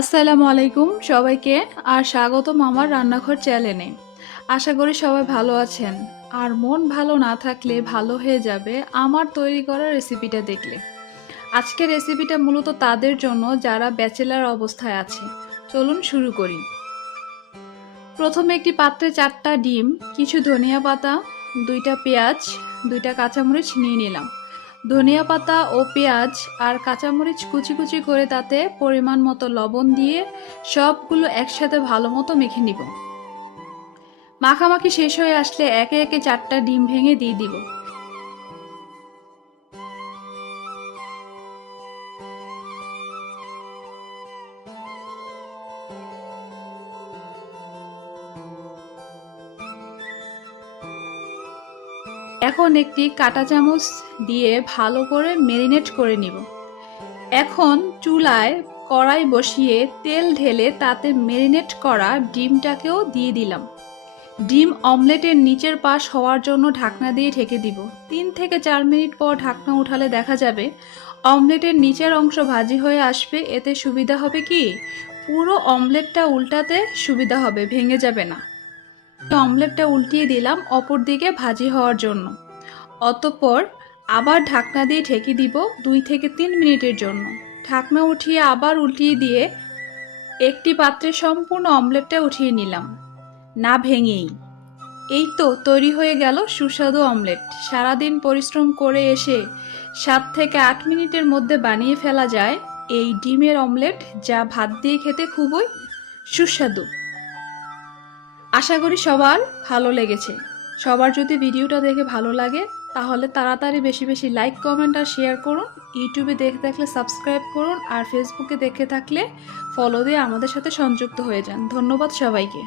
আসসালামু আলাইকুম সবাইকে আর স্বাগতম আমার রান্নাঘর চ্যানেলে। আশা করি সবাই ভালো আছেন। আর মন ভালো না থাকলে ভালো হয়ে যাবে আমার তৈরি করা রেসিপিটা দেখলে। আজকের রেসিপিটা মূলত তাদের জন্য যারা ব্যাচেলার অবস্থায় আছে। চলুন শুরু করি। প্রথমে একটি পাত্রে 4টা ডিম, কিছু ধনিয়া পাতা, 2টা পেঁয়াজ, 2টা কাঁচামরিচ নিয়ে নিলাম। ধনিয়া পাতা ও পেঁয়াজ আর কাঁচামরিচ কুচি কুচি করে তাতে পরিমাণ মতো লবণ দিয়ে সবগুলো একসাথে ভালো মতো মেখে নিব। মাখামাখি শেষ হয়ে আসলে একে একে 4টা ডিম ভেঙে দিয়ে দিব। এখন একটি কাঁটা চামচ দিয়ে ভালো করে ম্যারিনেট করে নিব। এখন চুলায় কড়াই বসিয়ে তেল ঢেলে তাতে ম্যারিনেট করা ডিমটাকেও দিয়ে দিলাম। ডিম অমলেটের নিচের পাশ হওয়ার জন্য ঢাকনা দিয়ে ঢেকে দিব। 3 থেকে 4 মিনিট পর ঢাকনা উঠালে দেখা যাবে অমলেটের নিচের অংশ ভাজি হয়ে আসবে। এতে সুবিধা হবে কি, পুরো অমলেটটা উল্টাতে সুবিধা হবে, ভেঙে যাবে না। অমলেটটা উল্টিয়ে দিলাম অপর দিকে ভাজি হওয়ার জন্য। অতঃপর আবার ঢাকনা দিয়ে ঢেকে দিব 2 থেকে 3 মিনিটের জন্য। ঢাকনা উঠিয়ে আবার উল্টিয়ে দিয়ে একটি পাত্রে সম্পূর্ণ অমলেটটা উঠিয়ে নিলাম, না ভেঙেই। এই তো তৈরি হয়ে গেল সুস্বাদু অমলেট। সারাদিন পরিশ্রম করে এসে 7 থেকে 8 মিনিটের মধ্যে বানিয়ে ফেলা যায় এই ডিমের অমলেট, যা ভাত দিয়ে খেতে খুবই সুস্বাদু। আশা করি সবার ভালো লেগেছে। সবার যদি ভিডিওটা দেখে ভালো লাগে তাহলে তাড়াতাড়ি বেশি বেশি লাইক, কমেন্ট আর শেয়ার করুন। ইউটিউবে দেখে থাকলে সাবস্ক্রাইব করুন আর ফেসবুকে দেখে থাকলে ফলো দিয়ে আমাদের সাথে সংযুক্ত হয়ে যান। ধন্যবাদ সবাইকে।